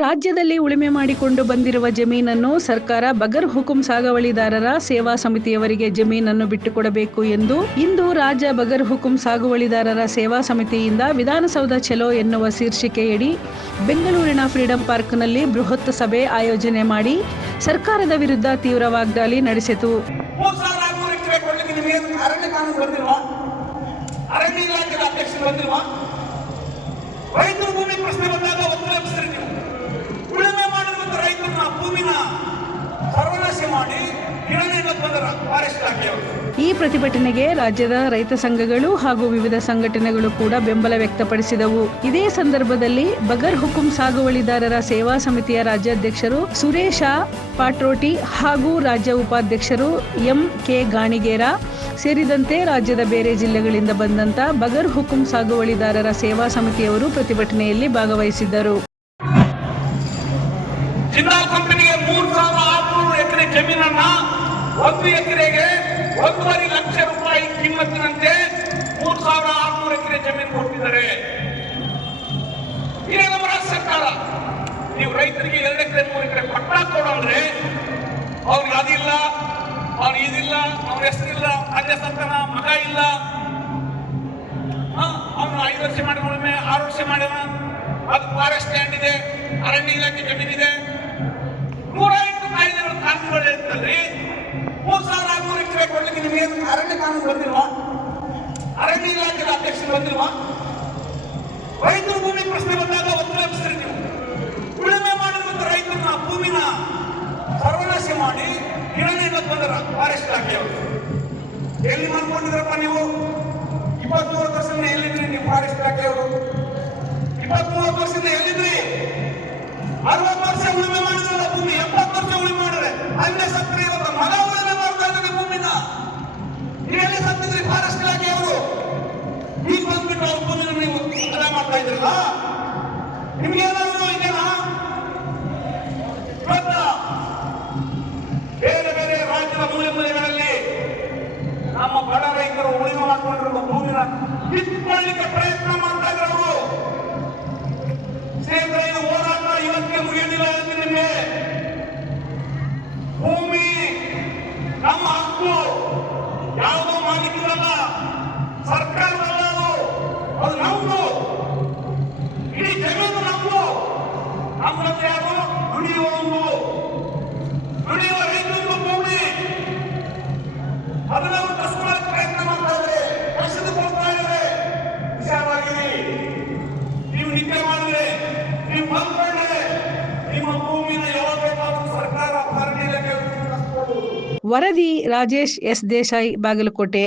ರಾಜ್ಯದಲ್ಲಿ ಉಳುಮೆ ಮಾಡಿಕೊಂಡು ಬಂದಿರುವ ಜಮೀನನ್ನು ಸರ್ಕಾರ ಬಗರ್ ಹುಕುಂ ಸಾಗುವಳಿದಾರರ ಸೇವಾ ಸಮಿತಿಯವರಿಗೆ ಜಮೀನನ್ನು ಬಿಟ್ಟುಕೊಡಬೇಕು ಎಂದು ಇಂದು ರಾಜ್ಯ ಬಗರ್ ಹುಕುಂ ಸಾಗುವಳಿದಾರರ ಸೇವಾ ಸಮಿತಿಯಿಂದ ವಿಧಾನಸೌಧ ಚಲೋ ಎನ್ನುವ ಶೀರ್ಷಿಕೆಯಡಿ ಬೆಂಗಳೂರಿನ ಫ್ರೀಡಂ ಪಾರ್ಕ್ನಲ್ಲಿ ಬೃಹತ್ ಸಭೆ ಆಯೋಜನೆ ಮಾಡಿ ಸರ್ಕಾರದ ವಿರುದ್ಧ ತೀವ್ರ ವಾಗ್ದಾಳಿ ನಡೆಸಿತು. ಈ ಪ್ರತಿಭಟನೆಗೆ ರಾಜ್ಯದ ರೈತ ಸಂಘಗಳು ಹಾಗೂ ವಿವಿಧ ಸಂಘಟನೆಗಳು ಕೂಡ ಬೆಂಬಲ ವ್ಯಕ್ತಪಡಿಸಿದವು. ಇದೇ ಸಂದರ್ಭದಲ್ಲಿ ಬಗರ್ ಹುಕುಂ ಸಾಗುವಳಿದಾರರ ಸೇವಾ ಸಮಿತಿಯ ರಾಜ್ಯಾಧ್ಯಕ್ಷರು ಸುರೇಶ ಪಾಟ್ರೋಟಿ ಹಾಗೂ ರಾಜ್ಯ ಉಪಾಧ್ಯಕ್ಷರು ಎಂ.ಕೆ. ಗಾಣಿಗೇರ ಸೇರಿದಂತೆ ರಾಜ್ಯದ ಬೇರೆ ಜಿಲ್ಲೆಗಳಿಂದ ಬಂದಂತ ಬಗರ್ ಹುಕುಂ ಸಾಗುವಳಿದಾರರ ಸೇವಾ ಸಮಿತಿಯವರು ಪ್ರತಿಭಟನೆಯಲ್ಲಿ ಭಾಗವಹಿಸಿದ್ದರು. ಜಿಂದಾಲ್ ಕಂಪನಿಗೆ 3,600 ಎಕರೆ ಜಮೀನನ್ನ 1 ಎಕರೆಗೆ 1.5 ಲಕ್ಷ ರೂಪಾಯಿ ಕಿಮ್ಮತ್ತಿನಂತೆ 3,600 ಎಕರೆ ಜಮೀನು ಕೊಟ್ಟಿದ್ದಾರೆ. ಇದೇ ನಮ್ಮ ರಾಜ್ಯ ಸರ್ಕಾರ. ನೀವು ರೈತರಿಗೆ 2 ಎಕರೆ 3 ಎಕರೆ ಪಟ್ಟ ಕೊಡಂದ್ರೆ ಅವ್ರಿಗೆ ಅದಿಲ್ಲ, ಅವ್ರು ಇದಿಲ್ಲ, ಅವ್ರ ಹೆಸರಿಲ್ಲ, ಅಜ್ಜ ಸಂತಾನ ಮಗ ಇಲ್ಲ, ಅವನು 5 ವರ್ಷ ಮಾಡಿ ಉಳುಮೆ 6 ವರ್ಷ ಮಾಡ್ಯಾನ, ಅದು ಫಾರೆಸ್ಟ್ ಲ್ಯಾಂಡ್ ಇದೆ, ಅರಣ್ಯ ಇಲಾಖೆ ಜಮೀನಿದೆ, 108 ಕಾಯ್ದೆಗಳು ಕಾನೂನುಗಳು ಇರ್ತದೆ. 3,600 ಎಕರೆ ಕೊಡ್ಲಿಕ್ಕೆ ನಿಮಗೆ ಅರಣ್ಯ ಕಾನೂನು ಬಂದಿಲ್ವಾ? ಅರಣ್ಯ ಇಲಾಖೆಯ ಅಧ್ಯಕ್ಷರು ಬಂದಿಲ್ವಾ? ರೈತರ ಭೂಮಿ ಪ್ರಶ್ನೆ ಬಂದಾಗ ಒತ್ತರಿಸ್ತೀರಿ ನೀವು. ಉಳುಮೆ ಮಾಡಿರುವಂತ ರೈತರನ್ನ ಭೂಮಿನ ಸರ್ವನಾಶ ಮಾಡಿ ಗಿಡನೆಲ್ಲ ಬಂದರ ಫಾರೆಸ್ಟ್ ಇಲಾಖೆಯವರು ಎಲ್ಲಿ ಮಾಡ್ಕೊಂಡಿದ್ರಪ್ಪ ನೀವು? 23 ವರ್ಷದಿಂದ ಎಲ್ಲಿದ್ರಿ ನೀವು? ಫಾರೆಸ್ಟ್ ಇಲಾಖೆಯವರು 23 ವರ್ಷದಿಂದ ಎಲ್ಲಿದ್ರಿ? 60 ವರ್ಷ ಉಳುಮೆ ಮಾಡಿದ್ರಲ್ಲ ಭೂಮಿ, 70 ವರ್ಷ ಉಳುಮೆ ಮಾಡಿದ್ರೆ ಅಲ್ಲೇ ಸಕ್ರಿಯ ಮಗ ಉಳುಮೆ ಮಾಡ್ತಾ ಇದ್ದಾರೆ ಭೂಮಿನ. ನೀವೆಲ್ಲಿ ಸತ್ತಿದ್ರಿ ಫಾರೆಸ್ಟ್ ಇಲಾಖೆಯವರು? ಈಗ ಬಂದ್ಬಿಟ್ಟು ಅವ್ರ ಭೂಮಿನ ನೀವು ಅದ ಮಾಡ್ತಾ ಇದ್ರಲ್ಲ, ನಿಮ್ಗೇನಾದ್ರು ಇದೆಯಾ? ಬೇರೆ ಬೇರೆ ರಾಜ್ಯದ ಮೂಲೆಗಳಲ್ಲಿ ನಮ್ಮ ಬಡ ರೈತರು ಉಳುಮೆ ಮಾಡ್ಕೊಂಡಿರುವ ಭೂಮಿನ ಕಿತ್ಕೊಳ್ಳಿಕ್ಕೆ ಪ್ರಯತ್ನ ಮಾಡ್ತಾ ಇದ್ರು ಅವರು. ಸ್ನೇಹಿತರೆ, ಇದು ಹೋರಾಟ ಇವತ್ತಿಗೆ ಮುಗಿಯುವುದಿಲ್ಲ. ನಿಮಗೆ ಭೂಮಿ ನಮ್ಮ ಹಕ್ಕು, ಯಾವುದೋ ಮಾಲೀಕರಲ್ಲ, ಸರ್ಕಾರದಲ್ಲ, ಅದು ನಮ್ದು. ಇಡೀ ಜಗತ್ತು ನಮ್ದು. ನಮ್ಮಲ್ಲಿ ಯಾರು ದುಡಿಯುವ ರೈತರಿಗೂ ಭೂಮಿ ಅದನ್ನು ಕಸ್ಕೊಳ್ಳೋಕೆ ಪ್ರಯತ್ನ ಮಾಡ್ತಾ ಇದ್ದಾರೆ, ಕಸಿದುಕೊಳ್ತಾ ಇದ್ದಾರೆ. ವಿಚಾರವಾಗಿರಿ, ನೀವು ನಿದ್ದೆ ಮಾಡಿದ್ರೆ, ನೀವು ಮಲ್ಕೊಂಡ್ರೆ ನಿಮ್ಮ ಭೂಮಿನ ಯಾವಾಗ ಬೇಕಾದ್ರೂ ಸರ್ಕಾರ ಅರಣ್ಯ ಇಲಾಖೆ. ವರದಿ ರಾಜೇಶ್ ಎಸ್ ದೇಸಾಯಿ, ಬಾಗಲಕೋಟೆ.